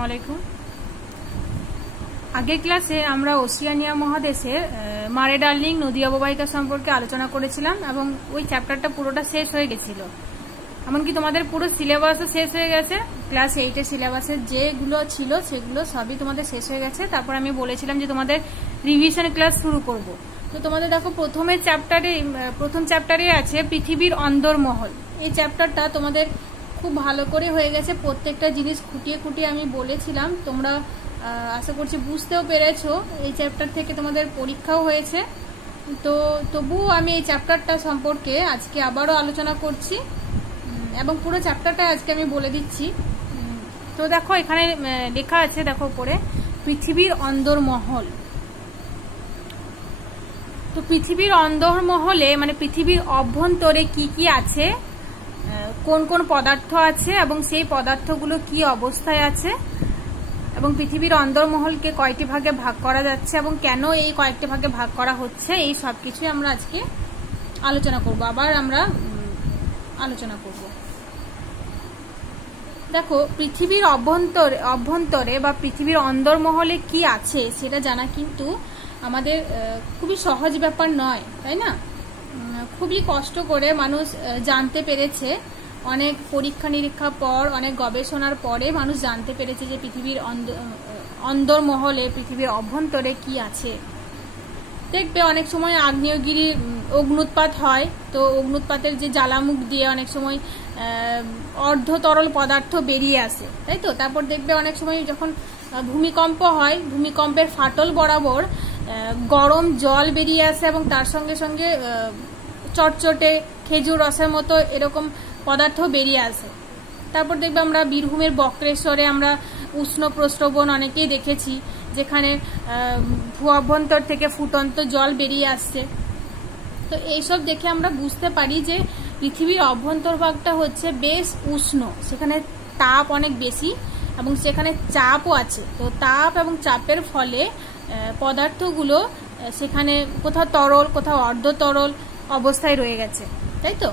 আসসালামু আলাইকুম। আগের ক্লাসে আমরা ওশিয়ানিয়া মহাদেশের মারে ডার্লিং নদী অববাহিকা সম্পর্কে আলোচনা করেছিলাম এবং ওই চ্যাপ্টারটা পুরোটা শেষ হয়ে গেছিল। এমনকি তোমাদের পুরো সিলেবাসও শেষ হয়ে গেছে। ক্লাস 8-এর সিলেবাসের যেগুলো ছিল সেগুলো সবই তোমাদের শেষ হয়ে গেছে। তারপর আমি বলেছিলাম যে তোমাদের রিভিশন ক্লাস শুরু করব। তো তোমাদের দেখো প্রথম চ্যাপ্টারে আছে পৃথিবীর অন্দরমহল। এই চ্যাপ্টারটা তোমাদের খুব ভালো করে হয়ে গেছে। প্রত্যেকটা জিনিস খুঁটিয়ে খুঁটিয়ে আমি বলেছিলাম, তোমরা আশা করছি বুঝতেও পেরেছো। এই চ্যাপ্টার থেকে তোমাদের পরীক্ষাও হয়েছে। তো তবুও আমি এই চ্যাপ্টারটা সম্পর্কে আজকে আবারও আলোচনা করছি এবং পুরো চ্যাপ্টারটা আজকে আমি বলে দিচ্ছি। তো দেখো এখানে লেখা আছে, দেখো উপরে পৃথিবীর অন্দরমহল। তো পৃথিবীর অন্দরমহলে মানে পৃথিবীর অভ্যন্তরে কি কি আছে, কোন কোন পদার্থ আছে এবং সেই পদার্থগুলো কি অবস্থায় আছে, এবং পৃথিবীর অন্দরমহলকে কয়টি ভাগে ভাগ করা যাচ্ছে এবং কেন এই কয়েকটি ভাগে ভাগ করা হচ্ছে, এই সব কিছুই আমরা আজকে আলোচনা করব। দেখো পৃথিবীর অভ্যন্তরে বা পৃথিবীর অন্দরমহলে কি আছে সেটা জানা কিন্তু আমাদের খুবই সহজ ব্যাপার নয়, তাই না? খুবই কষ্ট করে মানুষ জানতে পেরেছে। অনেক পরীক্ষা নিরীক্ষার পর, অনেক গবেষণার পরে মানুষ জানতে পেরেছে যে পৃথিবীর অন্দরমহলে, পৃথিবীর অভ্যন্তরে কি আছে। দেখবে অনেক সময় আগ্নেয়গিরির অগ্নুৎপাত হয়, তো অগ্নুৎপাতের যে জ্বালামুখ দিয়ে অনেক সময় অর্ধতরল পদার্থ বেরিয়ে আসে, তাই তো? তারপর দেখবে অনেক সময় যখন ভূমিকম্প হয়, ভূমিকম্পের ফাটল বরাবর গরম জল বেরিয়ে আসে এবং তার সঙ্গে সঙ্গে চটচটে খেজুর রসের মতো এরকম পদার্থ বেরিয়ে আসে। তারপর দেখবে আমরা বীরভূমের বক্রেশ্বরে আমরা উষ্ণ প্রস্রবণ অনেকেই দেখেছি, যেখানে ভূ অভ্যন্তর থেকে ফুটন্ত জল বেরিয়ে আসছে। তো এইসব দেখে আমরা বুঝতে পারি যে পৃথিবীর অভ্যন্তরভাগটা হচ্ছে বেশ উষ্ণ, সেখানে তাপ অনেক বেশি এবং সেখানে চাপও আছে। তো তাপ এবং চাপের ফলে পদার্থগুলো সেখানে কোথাও তরল, কোথাও অর্ধতরল অবস্থায় রয়ে গেছে, তাই তো?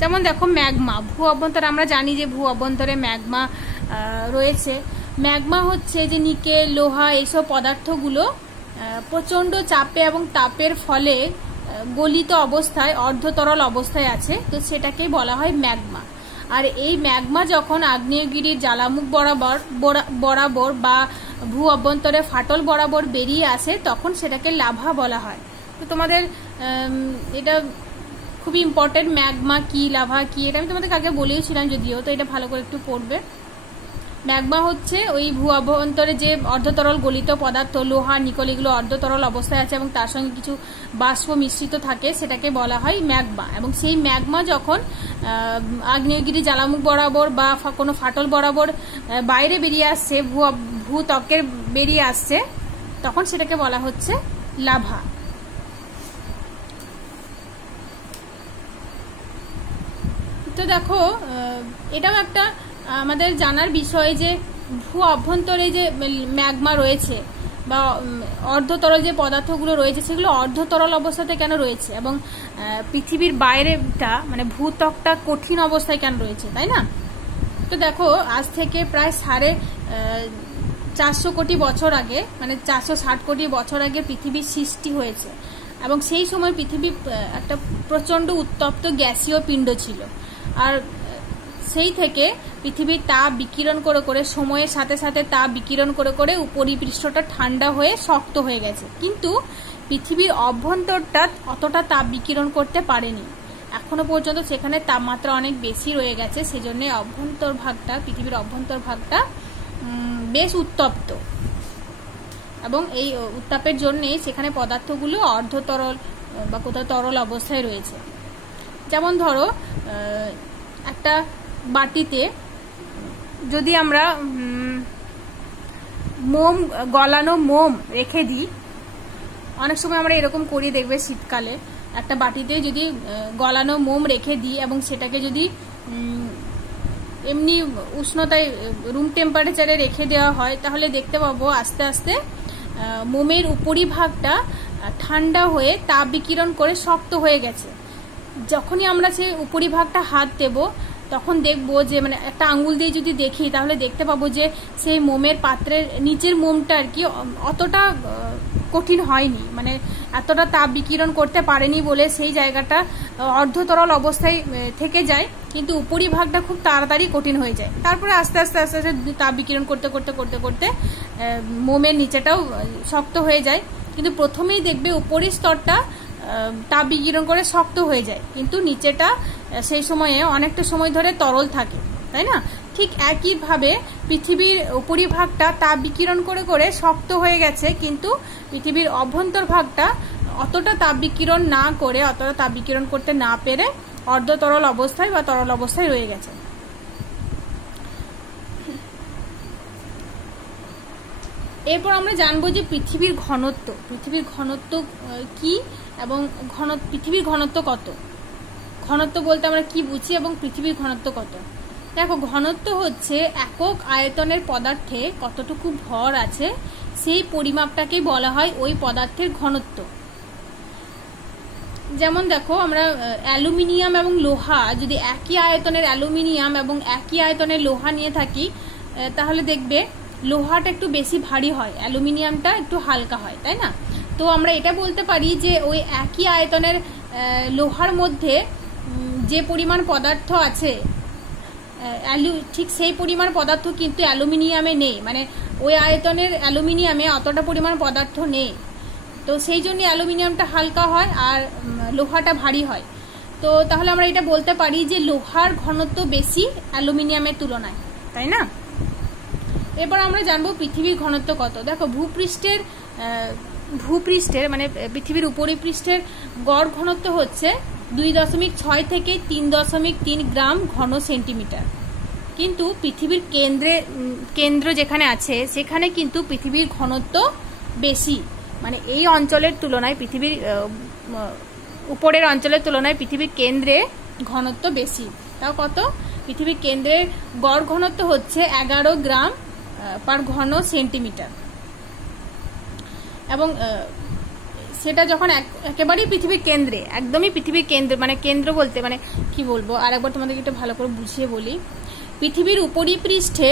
যেমন দেখো ম্যাগমা, ভূ অভ্যন্তরে আমরা জানি যে ভূ অভ্যন্তরে ম্যাগমা রয়েছে। ম্যাগমা হচ্ছে যে নিকেল, লোহা এইসব পদার্থগুলো প্রচন্ড চাপে এবং তাপের ফলে গলিত অবস্থায়, অর্ধতরল অবস্থায় আছে, তো সেটাকেই বলা হয় ম্যাগমা। আর এই ম্যাগমা যখন আগ্নেয়গিরির জ্বালামুখ বরাবর বা ভূ অভ্যন্তরে ফাটল বরাবর বেরিয়ে আসে, তখন সেটাকে লাভা বলা হয়। তো তোমাদের এটা খুবই ইম্পর্টেন্ট, ম্যাগমা কি, লাভা কি, এটা আমি তোমাদের আগে বলেওছিলাম যদিও, তো এটা ভালো করে একটু পড়বে। ম্যাগমা হচ্ছে ওই ভূ অভ্যন্তরে যে অর্ধতরল গলিত পদার্থ, লোহা, নিকেল, এগুলো অর্ধতরল অবস্থায় আছে এবং তার সঙ্গে কিছু বাষ্প মিশ্রিত থাকে, সেটাকে বলা হয় ম্যাগমা। এবং সেই ম্যাগমা যখন আগ্নেয়গিরি জ্বালামুখ বরাবর বা কোনো ফাটল বরাবর বাইরে বেরিয়ে আসছে, ভূত্বকের বেরিয়ে আসছে, তখন সেটাকে বলা হচ্ছে লাভা। তো দেখো এটাও একটা আমাদের জানার বিষয় যে ভূ অভ্যন্তরে যে ম্যাগমা রয়েছে বা অর্ধতরল যে পদার্থগুলো রয়েছে, সেগুলো অর্ধতরল অবস্থাতে কেন রয়েছে এবং পৃথিবীর বাইরেটা মানে ভূত্বকটা কঠিন অবস্থায় কেন রয়েছে, তাই না? তো দেখো আজ থেকে প্রায় 450 কোটি বছর আগে, মানে 460 কোটি বছর আগে পৃথিবীর সৃষ্টি হয়েছে এবং সেই সময় পৃথিবী একটা প্রচন্ড উত্তপ্ত গ্যাসীয় পিণ্ড ছিল। আর সেই থেকে পৃথিবীর তাপ বিকিরণ করে করে, সময়ের সাথে সাথে তাপ বিকিরণ করে করে পরিপৃষ্ঠটা ঠান্ডা হয়ে শক্ত হয়ে গেছে, কিন্তু পৃথিবীর অভ্যন্তরটা অতটা তাপ বিকিরণ করতে পারেনি এখনো পর্যন্ত। সেখানে তাপমাত্রা অনেক বেশি রয়ে গেছে, সেজন্য পৃথিবীর অভ্যন্তরভাগটা বেশ উত্তপ্ত এবং এই উত্তাপের জন্যই সেখানে পদার্থগুলো অর্ধতরল বা কোথাও তরল অবস্থায় রয়েছে। যেমন ধরো একটা বাটিতে যদি আমরা গলানো মোম রেখে দিই, অনেক সময় আমরা এরকম করি, দেখবে শীতকালে একটা বাটিতে যদি গলানো মোম রেখে দিই এবং সেটাকে যদি এমনি উষ্ণতায় রুম টেম্পারেচারে রেখে দেওয়া হয়, তাহলে দেখতে পাবো আস্তে আস্তে মোমের উপরিভাগটা ঠান্ডা হয়ে তাপ বিকিরণ করে শক্ত হয়ে গেছে। যখনই আমরা সেই উপরিভাগটা হাত দেব তখন দেখবো যে মানে একটা আঙ্গুল দিয়ে যদি দেখি তাহলে দেখতে পাবো যে সেই মোমের পাত্রের নিচের মোমটা আর কি অতটা কঠিন হয়নি, মানে এতটা তাপ বিকিরণ করতে পারেনি বলে সেই জায়গাটা অর্ধতরল অবস্থায় থেকে যায়, কিন্তু উপরিভাগটা খুব তাড়াতাড়ি কঠিন হয়ে যায়। তারপরে আস্তে আস্তে আস্তে আস্তে তাপ বিকিরণ করতে করতে করতে করতে মোমের নিচেটাও শক্ত হয়ে যায়। কিন্তু প্রথমেই দেখবে উপরের স্তরটা তাপ বিকিরণ করে শক্ত হয়ে যায়, কিন্তু নিচেটা সেই সময়ে অনেকটা সময় ধরে তরল থাকে, তাই না? ঠিক একইভাবে পৃথিবীর উপরিভাগটা তাপ বিকিরণ করে করে শক্ত হয়ে গেছে, কিন্তু পৃথিবীর অভ্যন্তর ভাগটা অতটা তাপ বিকিরণ না করে, অতটা তাপ বিকিরণ করতে না পেরে অর্ধতরল অবস্থায় বা তরল অবস্থায় রয়ে গেছে। এরপর আমরা জানবো যে পৃথিবীর ঘনত্ব কি এবং পৃথিবীর ঘনত্ব কত। ঘনত্ব বলতে আমরা কি বুঝি এবং পৃথিবীর ঘনত্ব কত? দেখো, ঘনত্ব হচ্ছে একক আয়তনের পদার্থে কতটুকু ভর আছে সেই পরিমাপটাকেই বলা হয় ওই পদার্থের ঘনত্ব। যেমন দেখো, আমরা অ্যালুমিনিয়াম এবং লোহা, যদি একই আয়তনের অ্যালুমিনিয়াম এবং একই আয়তনের লোহা নিয়ে থাকি তাহলে দেখবে লোহাটা একটু বেশি ভারী হয়, অ্যালুমিনিয়ামটা একটু হালকা হয়, তাই না? তো আমরা এটা বলতে পারি যে ওই একই আয়তনের লোহার মধ্যে যে পরিমাণ পদার্থ আছে ঠিক সেই পরিমাণ পদার্থ কিন্তু অ্যালুমিনিয়ামে নেই, মানে ওই আয়তনের অ্যালুমিনিয়ামে অতটা পরিমাণ পদার্থ নেই। তো সেই জন্য অ্যালুমিনিয়ামটা হালকা হয় আর লোহাটা ভারী হয়। তো তাহলে আমরা এটা বলতে পারি যে লোহার ঘনত্ব বেশি অ্যালুমিনিয়ামের তুলনায়, তাই না? এবার আমরা জানবো পৃথিবীর ঘনত্ব কত। দেখো, ভূপৃষ্ঠের মানে পৃথিবীর উপরিপৃষ্ঠের গড় ঘনত্ব হচ্ছে 2.6 থেকে 3.3 গ্রাম ঘন সেন্টিমিটার। কিন্তু পৃথিবীর কেন্দ্র যেখানে আছে সেখানে কিন্তু পৃথিবীর ঘনত্ব বেশি, মানে এই অঞ্চলের তুলনায় পৃথিবীর উপরের অঞ্চলের তুলনায় পৃথিবীর কেন্দ্রে ঘনত্ব বেশি। তাও কত? পৃথিবীর কেন্দ্রের গড় ঘনত্ব হচ্ছে 11 গ্রাম পার ঘন সেন্টিমিটার। এবং সেটা যখন একেবারেই পৃথিবীর কেন্দ্রে, একদমই পৃথিবীর কেন্দ্রে, মানে কেন্দ্র বলতে মানে কি বলবো, আরেকবার তোমাদেরকে একটু ভালো করে বুঝিয়ে বলি। পৃথিবীর উপরিপৃষ্ঠে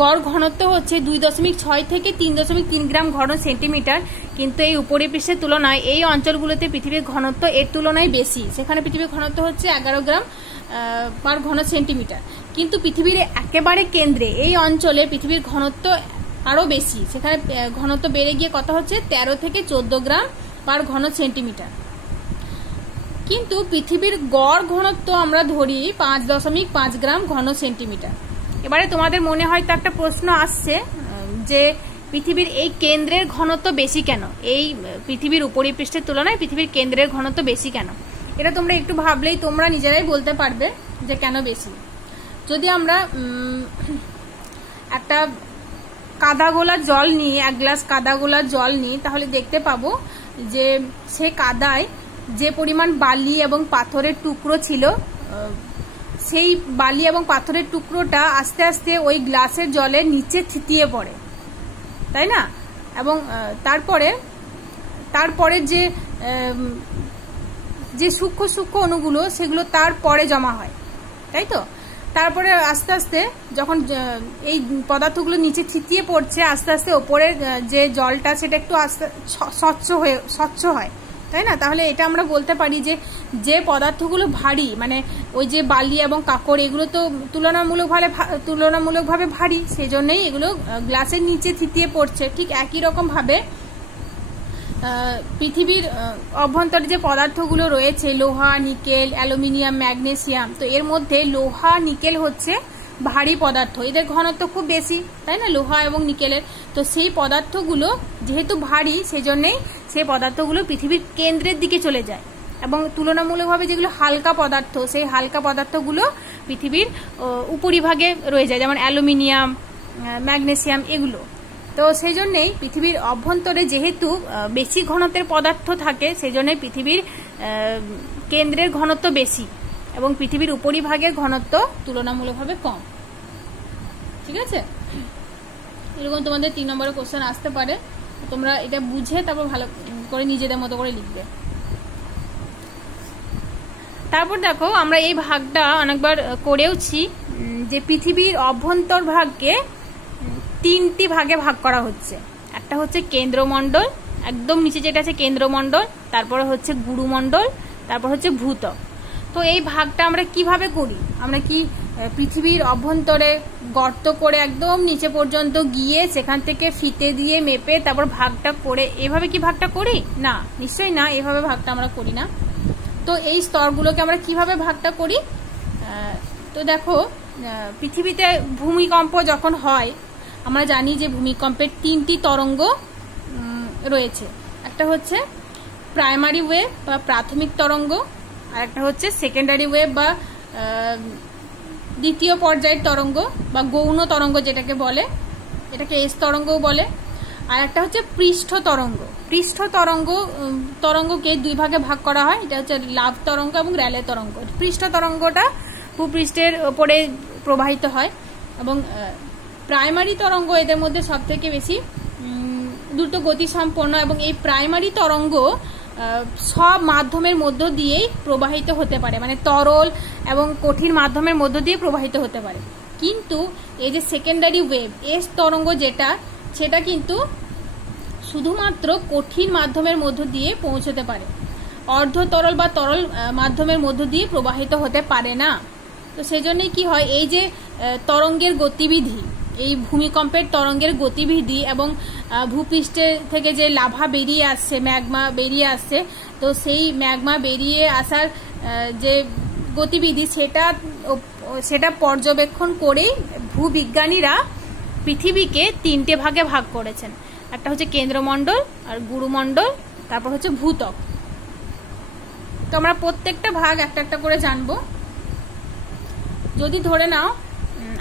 গড় ঘনত্ব হচ্ছে 2.6 থেকে 3.3 গ্রাম ঘন সেন্টিমিটার, কিন্তু এই উপরিপৃষ্ঠের তুলনায় এই অঞ্চলগুলোতে পৃথিবীর ঘনত্ব এর তুলনায় বেশি। সেখানে পৃথিবীর ঘনত্ব হচ্ছে 11 গ্রাম পার ঘন সেন্টিমিটার। কিন্তু পৃথিবীর একেবারে কেন্দ্রে এই অঞ্চলে পৃথিবীর ঘনত্ব আরো বেশি, সেখানে ঘনত্ব বেড়ে গিয়ে কত হচ্ছে 13 থেকে 14 গ্রাম পার ঘন সেন্টিমিটার। কিন্তু পৃথিবীর গড় ঘনত্ব আমরা ধরি 5.5 গ্রাম ঘন সেন্টিমিটার। এবারে তোমাদের মনে হয়তো একটা প্রশ্ন আসছে যে পৃথিবীর এই কেন্দ্রের ঘনত্ব বেশি কেন, এই পৃথিবীর উপরিপৃষ্ঠের তুলনায় পৃথিবীর কেন্দ্রের ঘনত্ব বেশি কেন? এটা তোমরা একটু ভাবলেই তোমরা নিজেরাই বলতে পারবে যে কেন বেশি। যদি আমরা একটা কাদা গোলা জল নিই, 1 গ্লাস কাদা গোলা জল নিই, তাহলে দেখতে পাবো যে সে কাদায় যে পরিমাণ বালি এবং পাথরের টুকরো ছিল, সেই বালি এবং পাথরের টুকরোটা আস্তে আস্তে ওই গ্লাসের জলের নিচে থিতিয়ে পড়ে, তাই না? এবং তারপরে যে সূক্ষ্ম সূক্ষ্ম অণুগুলো সেগুলো তারপরে জমা হয়, তাই তো? তারপরে আস্তে আস্তে যখন এই পদার্থগুলো নিচে থিতিয়ে পড়ছে, আস্তে আস্তে ওপরের যে জলটা সেটা একটু স্বচ্ছ হয়, তাই না? তাহলে এটা আমরা বলতে পারি যে পদার্থগুলো ভারী, মানে ওই যে বালি এবং কাকড়, এগুলো তো তুলনামূলকভাবে ভারী, সেই জন্যই এগুলো গ্লাসের নিচে থিতিয়ে পড়ছে। ঠিক একই রকম ভাবে পৃথিবীর অভ্যন্তরে যে পদার্থগুলো রয়েছে, লোহা, নিকেল, অ্যালুমিনিয়াম, ম্যাগনেসিয়াম, তো এর মধ্যে লোহা, নিকেল হচ্ছে ভারী পদার্থ, এদের ঘনত্ব খুব বেশি, তাই না, লোহা এবং নিকেলের। তো সেই পদার্থগুলো যেহেতু ভারী, সেই জন্যই সেই পদার্থগুলো পৃথিবীর কেন্দ্রের দিকে চলে যায়, এবং তুলনামূলকভাবে যেগুলো হালকা পদার্থ, সেই হালকা পদার্থগুলো পৃথিবীর উপরিভাগে রয়ে যায়, যেমন অ্যালুমিনিয়াম, ম্যাগনেসিয়াম, এগুলো। তো সেই জন্যই পৃথিবীর অভ্যন্তরে যেহেতু বেশি ঘনত্বের পদার্থ থাকে, সেই জন্যই পৃথিবীর কেন্দ্রের ঘনত্ব বেশি এবং পৃথিবীর উপরিভাগের ঘনত্ব তুলনামূলকভাবে কম। ঠিক আছে? এরকম তোমাদের 3 নম্বরের কোশ্চেন আসতে পারে, তোমরা এটা বুঝে তারপর ভালো করে নিজেদের মতো করে লিখবে। তারপর দেখো আমরা এই ভাগটা অনেকবার করেওছি, যে পৃথিবীর অভ্যন্তর ভাগকে 3টি ভাগে ভাগ করা হচ্ছে। একটা হচ্ছে কেন্দ্রমণ্ডল, একদম নিচে যেটা আছে কেন্দ্রমণ্ডল, তারপরে হচ্ছে গুরুমণ্ডল, তারপর হচ্ছে ভূত্বক। তো এই ভাগটা আমরা কিভাবে করি? আমরা কি পৃথিবীর অভ্যন্তরে গর্ত করে একদম নিচে পর্যন্ত গিয়ে সেখান থেকে ফিতে দিয়ে মেপে তারপর ভাগটা করে এভাবে কি ভাগটা করি? না, নিশ্চয়ই না, এভাবে ভাগটা আমরা করি না। তো এই স্তরগুলোকে আমরা কিভাবে ভাগটা করি? তো দেখো, পৃথিবীতে ভূমিকম্প যখন হয় আমরা জানি যে ভূমিকম্পের 3টি তরঙ্গ রয়েছে। একটা হচ্ছে প্রাইমারি ওয়েভ বা প্রাথমিক তরঙ্গ, আর একটা হচ্ছে সেকেন্ডারি ওয়েভ বা দ্বিতীয় পর্যায়ের তরঙ্গ বা গৌণ তরঙ্গ যেটাকে বলে, এটাকে এস তরঙ্গও বলে। আর একটা হচ্ছে পৃষ্ঠ তরঙ্গ। পৃষ্ঠ তরঙ্গকে 2 ভাগে ভাগ করা হয়, এটা হচ্ছে লাভ তরঙ্গ এবং র্যালে তরঙ্গ। পৃষ্ঠ তরঙ্গটা ভূপৃষ্ঠের ওপরে প্রবাহিত হয় এবং প্রাইমারি তরঙ্গ এদের মধ্যে সব থেকে বেশি দ্রুত গতি সম্পন্ন, এবং এই প্রাইমারি তরঙ্গ সব মাধ্যমের মধ্য দিয়েই প্রবাহিত হতে পারে, মানে তরল এবং কঠিন মাধ্যমের মধ্য দিয়ে প্রবাহিত হতে পারে। কিন্তু এই যে সেকেন্ডারি ওয়েভ এস তরঙ্গ সেটা কিন্তু শুধুমাত্র কঠিন মাধ্যমের মধ্য দিয়ে পৌঁছতে পারে, অর্ধ তরল বা তরল মাধ্যমের মধ্য দিয়ে প্রবাহিত হতে পারে না। তো সেজন্যই কি হয়, এই যে তরঙ্গের গতিবিধি, এই ভূমিকম্পের তরঙ্গের গতিবিধি এবং ভূপৃষ্ঠের থেকে যে লাভা বেরিয়ে আসছে, ম্যাগমা বেরিয়ে আসছে, তো সেই ম্যাগমা বেরিয়ে আসার যে গতিবিধি সেটা পর্যবেক্ষণ করেই ভূবিজ্ঞানীরা পৃথিবীকে 3টে ভাগে ভাগ করেছেন। একটা হচ্ছে কেন্দ্রমণ্ডল, আর গুরুমণ্ডল, তারপর হচ্ছে ভূত্বক। তো আমরা প্রত্যেকটা ভাগ একটা একটা করে জানবো। যদি ধরে নাও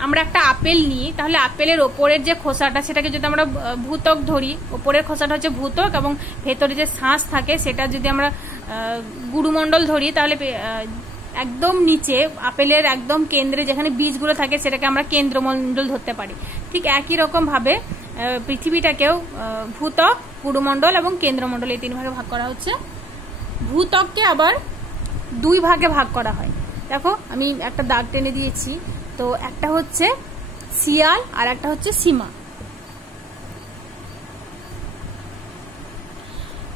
আমরা একটা আপেল নিই, তাহলে আপেলের ওপরের যে খোসাটা সেটাকে যদি আমরা ভূত্বক ধরি, ওপরের খোসাটা হচ্ছে ভূত্বক এবং ভেতরে যে শাঁস থাকে সেটা যদি আমরা গুরুমণ্ডল ধরি, তাহলে একদম নিচে আপেলের একদম কেন্দ্রে যেখানে বীজগুলো থাকে সেটাকে আমরা কেন্দ্রমণ্ডল ধরতে পারি। ঠিক একই রকম ভাবে পৃথিবীটাকেও ভূত্বক, গুরুমণ্ডল এবং কেন্দ্রমণ্ডল এই 3 ভাগে ভাগ করা হচ্ছে। ভূত্বককে আবার 2 ভাগে ভাগ করা হয়। দেখো আমি একটা দাগ টেনে দিয়েছি, তো একটা হচ্ছে শিয়াল আর একটা হচ্ছে সীমা।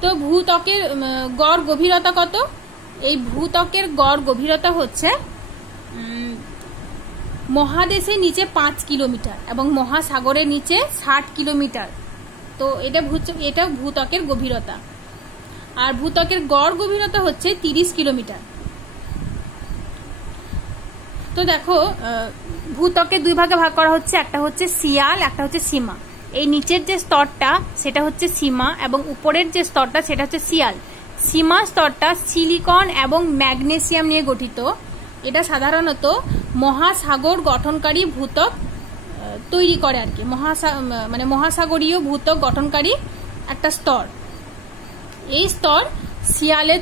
তো ভূত্বকের গড় গভীরতা কত? এই ভূত্বকের গড় গভীরতা হচ্ছে মহাদেশের নিচে 5 কিলোমিটার এবং মহাসাগরের নিচে 60 কিলোমিটার। তো এটা ভূত্বকের গভীরতা। আর ভূত্বকের গড় গভীরতা হচ্ছে 30 কিলোমিটার। তো দেখো, ভূত্বকের 2 ভাগে ভাগ করা হচ্ছে, একটা হচ্ছে শিয়াল, একটা হচ্ছে সীমা। এই নিচের যে স্তরটা সেটা হচ্ছে সীমা এবং উপরের যে স্তরটা সেটা হচ্ছে শিয়াল। সীমা স্তরটা সিলিকন এবং ম্যাগনেসিয়াম নিয়ে গঠিত। এটা সাধারণত মহাসাগর গঠনকারী ভূত্বক তৈরি করে আর কি, মানে মহাসাগরীয় ভূত্বক গঠনকারী একটা স্তর। এই স্তর শিয়ালের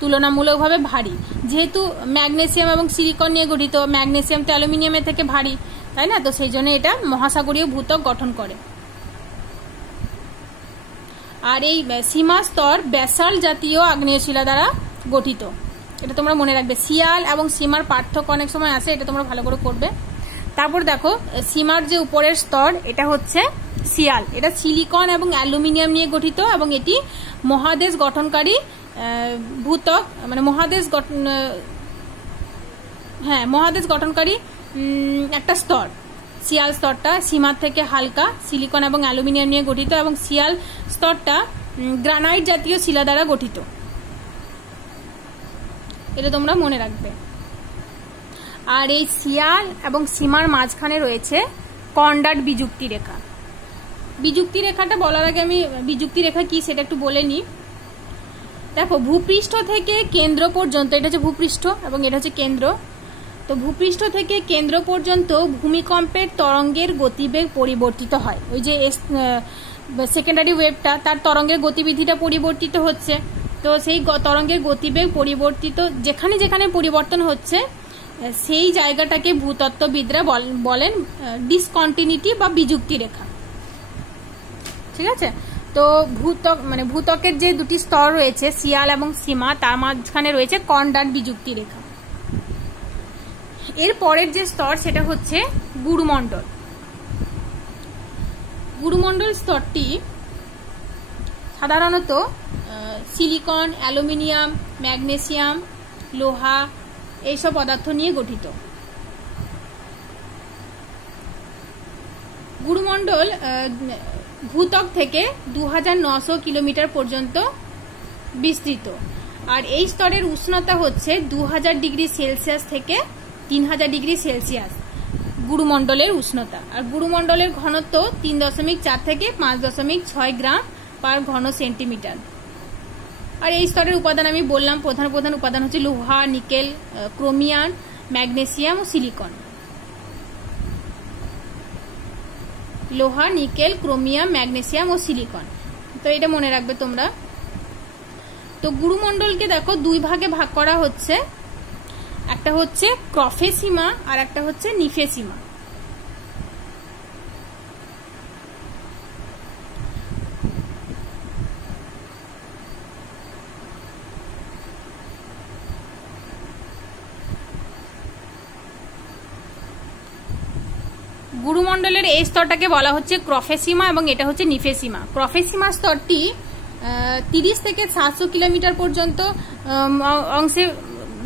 তুলনামূলকভাবে ভারী, যেহেতু ম্যাগনেসিয়াম এবং সিলিকন নিয়ে গঠিত। ম্যাগনেসিয়াম তো অ্যালুমিনিয়ামের থেকে ভারী, তাই না? তো সেই জন্য এটা মহাসাগরীয় ভূত্বক গঠন করে। আর এই সীমা স্তর ব্যাসাল্ট জাতীয় আগ্নেয় শিলা দ্বারা গঠিত। এটা তোমরা মনে রাখবে। শিয়াল এবং সীমার পার্থক্য অনেক সময় আছে, এটা তোমরা ভালো করে করবে। তারপর দেখো, সীমার যে উপরের স্তর এটা হচ্ছে শিয়াল। এটা সিলিকন এবং অ্যালুমিনিয়াম নিয়ে গঠিত এবং এটি মহাদেশ গঠনকারী ভূত্বক, মানে মহাদেশ গঠনকারী একটা স্তর। শিয়াল স্তরটা সীমার থেকে হালকা, সিলিকন এবং অ্যালুমিনিয়াম নিয়ে গঠিত এবং শিয়াল স্তরটা গ্রানাইট জাতীয় শিলা দ্বারা গঠিত। এটা তোমরা মনে রাখবে। আর এই শিয়াল এবং সীমার মাঝখানে রয়েছে কনডাট বিযুক্তি রেখা। বিযুক্তি রেখাটা বলার আগে আমি বিযুক্তি রেখা কি সেটা একটু বলে নিই। দেখো, ভূপৃষ্ঠ থেকে কেন্দ্র পর্যন্ত, এটা হচ্ছে ভূপৃষ্ঠ এবং এটা হচ্ছে কেন্দ্র। তো ভূপৃষ্ঠ থেকে কেন্দ্র পর্যন্ত ভূমিকম্পের তরঙ্গের গতিবেগ পরিবর্তিত হয়। ওই যে সেকেন্ডারি ওয়েভটা, তার তরঙ্গের গতিবিধিটা পরিবর্তিত হচ্ছে। তো সেই তরঙ্গের গতিবেগ পরিবর্তিত যেখানে যেখানে পরিবর্তন হচ্ছে সেই জায়গাটাকে ভূতত্ত্ববিদরা বলেন ডিসকন্টিনিউটি বা বিযুক্তি রেখা। ঠিক আছে? তো ভূত্বকের যে দুটি স্তর রয়েছে শিয়াল এবং সীমা, তার মাঝখানে রয়েছে কর্নডাট বিযুক্তি রেখা। এর পরের যে স্তর সেটা হচ্ছে গুরুমণ্ডল। গুরুমণ্ডল স্তরটি সাধারণত সিলিকন, অ্যালুমিনিয়াম, ম্যাগনেসিয়াম, লোহা এইসব পদার্থ নিয়ে গঠিত। গুরুমণ্ডল ভূত্বক থেকে 2900 কিলোমিটার পর্যন্ত বিস্তৃত, আর এই স্তরের উষ্ণতা হচ্ছে 2000 ডিগ্রি সেলসিয়াস থেকে 3000 ডিগ্রি সেলসিয়াস গুরুমণ্ডলের উষ্ণতা। আর গুরুমণ্ডলের ঘনত্ব 3.4 থেকে 5.6 গ্রাম পার ঘন সেন্টিমিটার। আর এই স্তরের উপাদান আমি বললাম, প্রধান প্রধান উপাদান হচ্ছে লোহা, নিকেল, ক্রোমিয়াম, ম্যাগনেসিয়াম ও সিলিকন। লোহা, নিকেল, ক্রোমিয়াম, ম্যাগনেসিয়াম ও সিলিকন। তো এটা মনে রাখবে তোমরা। তো গুরুমণ্ডলকে দেখো দুই ভাগে ভাগ করা হচ্ছে, একটা হচ্ছে ক্রফে সীমা আর একটা হচ্ছে নিফে সীমা। গুরুমণ্ডলের এই স্তরটাকে বলা হচ্ছে ক্রফে সীমা এবং এটা হচ্ছে নিফে সীমা। ক্রফে সীমা স্তরটি 30 থেকে 700 কিলোমিটার পর্যন্ত অংশে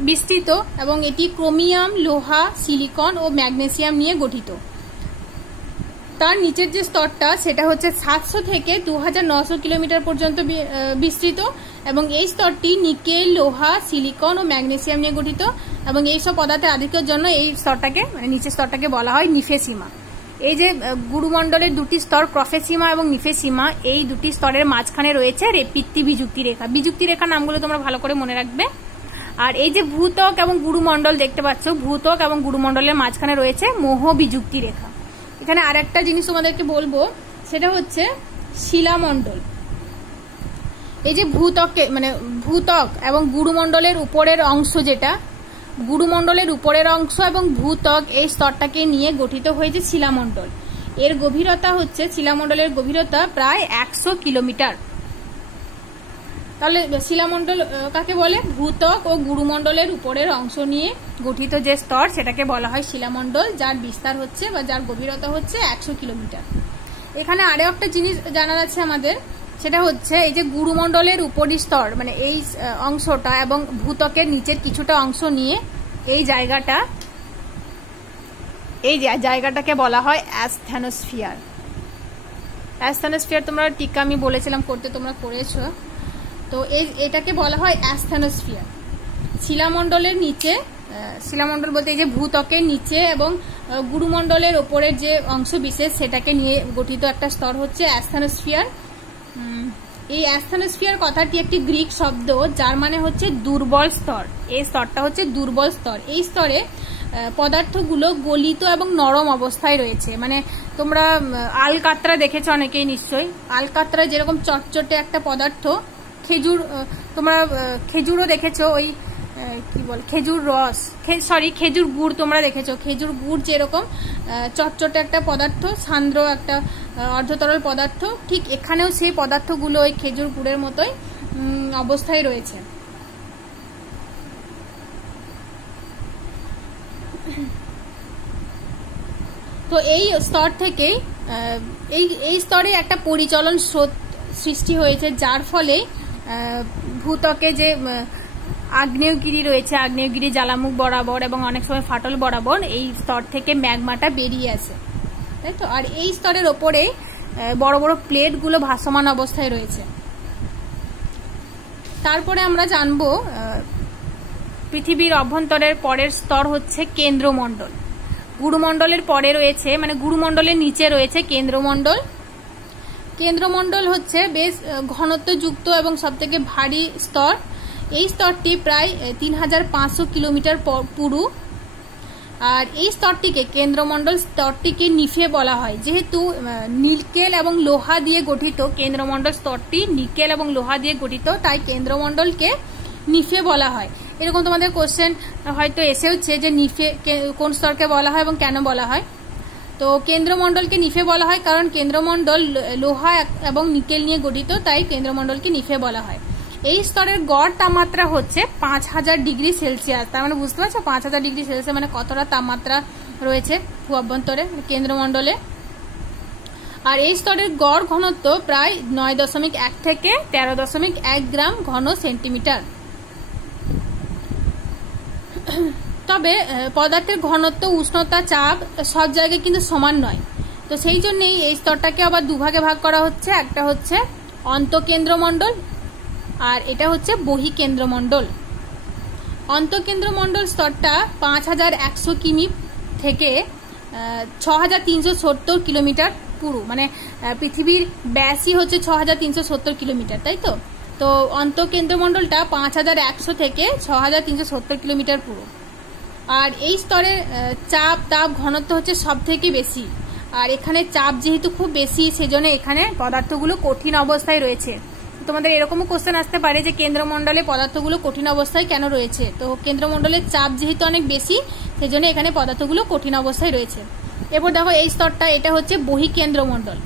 বিস্তৃত এবং এটি ক্রোমিয়াম, লোহা, সিলিকন ও ম্যাগনেসিয়াম নিয়ে গঠিত। তার নিচের যে স্তরটা সেটা হচ্ছে 700 থেকে 2900 কিলোমিটার পর্যন্ত বিস্তৃত এবং এই স্তরটি নিকেল, লোহা, সিলিকন ও ম্যাগনেসিয়াম নিয়ে গঠিত এবং এইসব পদার্থের আধিক্যের জন্য এই স্তরটাকে মানে নিচের স্তরটাকে বলা হয় নিফে সীমা। এই যে গুরুমণ্ডলের দুটি স্তর ক্রফে সীমা এবং নিফে সীমা, এই দুটি স্তরের মাঝখানে রয়েছে পিত্তি বিযুক্তি রেখা। বিযুক্তি রেখার নামগুলো তোমরা ভালো করে মনে রাখবে। আর এই যে ভূত্বক এবং গুরুমণ্ডল দেখতে পাচ্ছ, ভূত্বক এবং গুরুমণ্ডলের মাঝখানে রয়েছে মোহ বিযুক্তি রেখা। এখানে আর একটা জিনিস তোমাদেরকে বলবো, সেটা হচ্ছে শিলামণ্ডল। এই যে ভূত্বক এবং গুরুমণ্ডলের উপরের অংশ, যেটা গুরুমণ্ডলের উপরের অংশ এবং ভূত্বক এই স্তরটাকে নিয়ে গঠিত হয়েছে শিলামণ্ডল। এর গভীরতা হচ্ছে, শিলামণ্ডলের গভীরতা প্রায় 100 কিলোমিটার। তাহলে শিলামণ্ডল কাকে বলে? ভূত্বক ও গুরুমণ্ডলের উপরের অংশ নিয়ে গঠিত যে স্তর সেটাকে বলা হয় শিলামণ্ডল, যার বিস্তার হচ্ছে বা যার গভীরতা হচ্ছে 100 কিলোমিটার। এখানে আরো একটা জিনিস জানার আছে আমাদের, সেটা হচ্ছে এই যে গুরুমণ্ডলের উপরি স্তর মানে এই অংশটা এবং ভূত্বকের নিচের কিছুটা অংশ নিয়ে এই জায়গাটাকে বলা হয় অ্যাসথেনোস্ফিয়ার। অ্যাসথেনোস্ফিয়ার তোমরা টিকা আমি বলেছিলাম করতে, তোমরা করেছো। তো এটাকে বলা হয় অ্যাসথেনোস্ফিয়ার। শিলামণ্ডলের নিচে, শিলামণ্ডল বলতে এই যে ভূত্বকের নিচে এবং গুরুমণ্ডলের ওপরের যে অংশ বিশেষ সেটাকে নিয়ে গঠিত একটা স্তর হচ্ছে অ্যাসথেনোস্ফিয়ার। এই অ্যাসথেনোস্ফিয়ার কথাটি একটি গ্রিক শব্দ, যার মানে হচ্ছে দুর্বল স্তর। এই স্তরটা হচ্ছে দুর্বল স্তর। এই স্তরে পদার্থগুলো গলিত এবং নরম অবস্থায় রয়েছে। মানে তোমরা আলকাতরা দেখেছো অনেকেই নিশ্চয়ই। আলকাতরা যেরকম চটচটে একটা পদার্থ, খেজুর, তোমরা খেজুরও দেখেছো, ওই কি বলে খেজুর রস, খেজুর গুড় তোমরা দেখেছো। খেজুর গুড় যেরকম চটচটে একটা পদার্থ, সান্দ্র একটা অর্ধতরল পদার্থ, ঠিক এখানেও সেই পদার্থগুলো ওই খেজুর গুড়ের মতোই অবস্থায় রয়েছে। তো এই স্তর থেকেই এই স্তরে একটা পরিচলন স্রোত সৃষ্টি হয়েছে, যার ফলে ভূত্বকে যে আগ্নেয়গিরি রয়েছে, আগ্নেয়গিরি জ্বালামুখ বরাবর এবং অনেক সময় ফাটল বরাবর এই স্তর থেকে ম্যাগমাটা বেরিয়ে আসে, তাই তো। আর এই স্তরের ওপরে বড় বড় প্লেটগুলো ভাসমান অবস্থায় রয়েছে। তারপরে আমরা জানবো পৃথিবীর অভ্যন্তরের পরের স্তর হচ্ছে কেন্দ্রমণ্ডল। গুরুমণ্ডলের পরে রয়েছে, মানে গুরুমণ্ডলের নিচে রয়েছে কেন্দ্রমণ্ডল। কেন্দ্রমণ্ডল হচ্ছে বেশ ঘনত্বযুক্ত এবং সবথেকে ভারী স্তর। এই স্তরটি প্রায় 3500 কিলোমিটার পুরু। আর এই স্তরটিকে, কেন্দ্রমণ্ডল স্তরটিকে নিফে বলা হয়, যেহেতু নিকেল এবং লোহা দিয়ে গঠিত। কেন্দ্রমণ্ডল স্তরটি নিকেল এবং লোহা দিয়ে গঠিত, তাই কেন্দ্রমণ্ডলকে নিফে বলা হয়। এরকম তোমাদের কোশ্চেন হয়তো এসেওছে যে নিফে কোন স্তরকে বলা হয় এবং কেন বলা হয়। তো কেন্দ্রমণ্ডলকে নিফে বলা হয় কারণ কেন্দ্রমণ্ডল লোহা এবং নিকেল নিয়ে গঠিত, তাই কেন্দ্রমণ্ডলকে নিফে বলা হয়। এই স্তরের গড় তাপমাত্রা হচ্ছে 5000 ডিগ্রি সেলসিয়াস। তার মানে বুঝতে পারছো 5000 ডিগ্রি সেলসিয়াস মানে কতটা তাপমাত্রা রয়েছে ভূ অভ্যন্তরে কেন্দ্রমণ্ডলে। আর এই স্তরের গড় ঘনত্ব প্রায় 9.1 থেকে 13.1 গ্রাম ঘন সেন্টিমিটার। তবে পদার্থের ঘনত্ব, উষ্ণতা, চাপ সব জায়গায় কিন্তু সমান নয়। তো সেই জন্যই এই স্তরটাকে আবার দুভাগে ভাগ করা হচ্ছে। একটা হচ্ছে অন্তঃকেন্দ্রমণ্ডল আর এটা হচ্ছে বহিঃকেন্দ্রমণ্ডল। অন্তঃকেন্দ্রমণ্ডল স্তরটা 5100 কিমি থেকে 6370 কিলোমিটার পুরু, মানে পৃথিবীর ব্যাসই হচ্ছে 6370 কিলোমিটার, তাই তো। তো অন্তঃকেন্দ্রমণ্ডলটা 5100 থেকে 6370 কিলোমিটার পুরু। আর এই স্তরের চাপ, তাপ, ঘনত্ব হচ্ছে সব থেকে বেশি। আর এখানে চাপ যেহেতু খুব বেশি, সেজন্য এখানে পদার্থগুলো কঠিন অবস্থায় রয়েছে। তোমাদের এরকমও কোশ্চেন আসতে পারে যে কেন্দ্রমণ্ডলে পদার্থগুলো কঠিন অবস্থায় কেন রয়েছে। তো কেন্দ্রমণ্ডলের চাপ যেহেতু অনেক বেশি, সেজন্য এখানে পদার্থগুলো কঠিন অবস্থায় রয়েছে। এরপর দেখো এই স্তরটা, এটা হচ্ছে বহিঃকেন্দ্রমণ্ডল।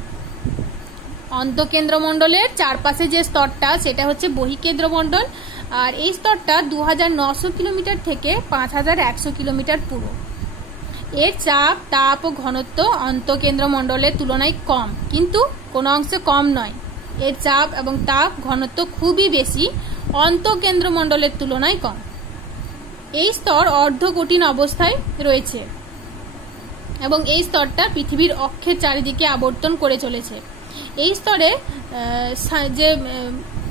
অন্তঃকেন্দ্রমণ্ডলের চারপাশে যে স্তরটা সেটা হচ্ছে বহিঃকেন্দ্রমণ্ডল। আর এই স্তরটা 2900 কিলোমিটার থেকে 5100 কিলোমিটার পুরো। এর চাপ, তাপ ও ঘনত্ব অন্তঃকেন্দ্রমণ্ডলের তুলনায় কম, কিন্তু কোনো অংশে কম নয়। এর চাপ এবং তাপ ঘনত্ব খুবই বেশি, অন্তঃকেন্দ্রমণ্ডলের তুলনায় কম। এই স্তর অর্ধকঠিন অবস্থায় রয়েছে এবং এই স্তরটা পৃথিবীর অক্ষের চারিদিকে আবর্তন করে চলেছে। এই স্তরে যে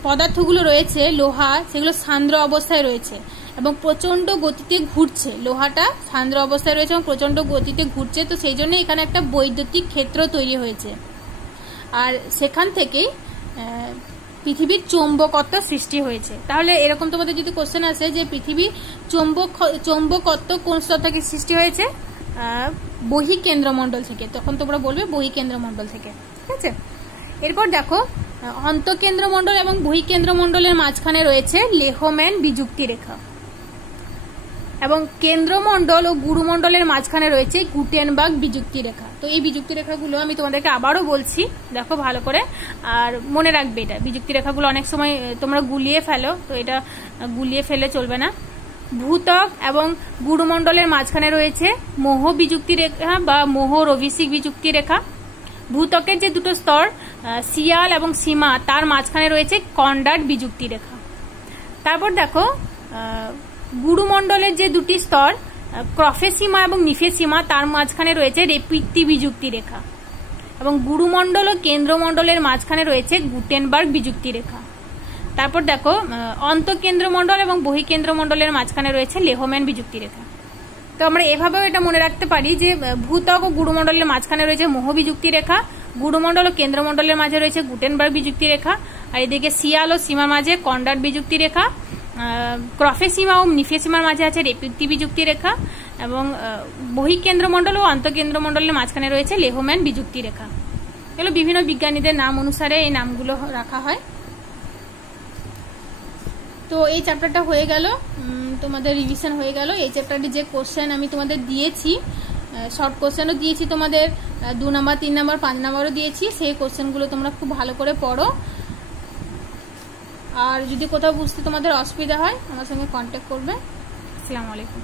পদার্থগুলো রয়েছে লোহা, সেগুলো সান্দ্র অবস্থায় রয়েছে এবং প্রচন্ড গতিতে ঘুরছে। লোহাটা সান্দ্র অবস্থায় রয়েছে এবং প্রচন্ড গতিতে ঘুরছে, তো সেই জন্য এখানে একটা বৈদ্যুতিক ক্ষেত্র তৈরি হয়েছে। আর সেখান থেকেই পৃথিবীর চৌম্বকত্ব সৃষ্টি হয়েছে। তাহলে এরকম তোমাদের যদি কোশ্চেন আসে যে পৃথিবীর চৌম্বকত্ব কোন স্তর থেকে সৃষ্টি হয়েছে, বহিঃকেন্দ্রমণ্ডল থেকে, তখন তোমরা বলবে বহিঃকেন্দ্রমণ্ডল থেকে। ঠিক আছে, এরপর দেখো অন্তঃকেন্দ্রমণ্ডল এবং বহিঃকেন্দ্রমণ্ডলের মাঝখানে রয়েছে লেহম্যান বিযুক্তি রেখা এবং কেন্দ্রমণ্ডল ও গুরুমণ্ডলের মাঝখানে রয়েছে গুটেনবার্গ বিযুক্তি রেখা। তো এই বিযুক্তি রেখাগুলো আমি তোমাদেরকে আবারও বলছি, দেখো ভালো করে আর মনে রাখবে। এটা বিযুক্তি রেখাগুলো অনেক সময় তোমরা গুলিয়ে ফেলো, তো এটা গুলিয়ে ফেলে চলবে না। ভূত্বক এবং গুরুমণ্ডলের মাঝখানে রয়েছে মোহ বিযুক্তি রেখা বা মোহ রভিসিক বিযুক্তি রেখা। ভূত্বকের যে দুটো স্তর সিয়াল এবং সীমা, তার মাঝখানে রয়েছে কনরাড বিযুক্তি রেখা। তারপর দেখো গুরুমণ্ডলের যে দুটি স্তর ক্রফেসীমা এবং নিফেসীমা, তার মাঝখানে রয়েছে রেপিত্তি বিযুক্তি রেখা এবং গুরুমণ্ডল ও কেন্দ্রমণ্ডলের মাঝখানে রয়েছে গুটেনবার্গ বিযুক্তি রেখা। তারপর দেখো অন্তঃকেন্দ্রমণ্ডল এবং বহিঃকেন্দ্রমণ্ডলের মাঝখানে রয়েছে লেহম্যান বিযুক্তি রেখা। তো আমরা এভাবেও এটা মনে রাখতে পারি যে ভূত্বক ও গুরুমণ্ডলের মাঝখানে রয়েছে মোহ বিযুক্তি রেখা, গুরুমণ্ডল ও কেন্দ্রমণ্ডলের মাঝে রয়েছে গুটেনবার্গ বিযুক্তি রেখা, আর এদিকে সিয়াল ও সীমা মাঝে কনরাড বিযুক্তি রেখা, ক্রফেসীমা ও নিফেসীমার মাঝে আছে রেপিত্তি বিযুক্তি রেখা এবং বহিঃকেন্দ্রমণ্ডল ও অন্তঃকেন্দ্রমণ্ডলের মাঝখানে রয়েছে লেহম্যান বিযুক্তি রেখা। এগুলো বিভিন্ন বিজ্ঞানীদের নাম অনুসারে এই নামগুলো রাখা হয়। তো এই চ্যাপ্টারটা হয়ে গেল, তোমাদের রিভিশন হয়ে গেল। এই চ্যাপ্টারে যে কোশ্চেন আমি তোমাদের দিয়েছি, শর্ট কোশ্চেনও দিয়েছি তোমাদের, 2 নাম্বার, 3 নাম্বার, 5 নাম্বারও দিয়েছি। সেই কোশ্চেনগুলো তোমরা খুব ভালো করে পড়ো। আর যদি কোথাও বুঝতে তোমাদের অসুবিধা হয় আমার সঙ্গে কন্ট্যাক্ট করবে। আসসালামু আলাইকুম।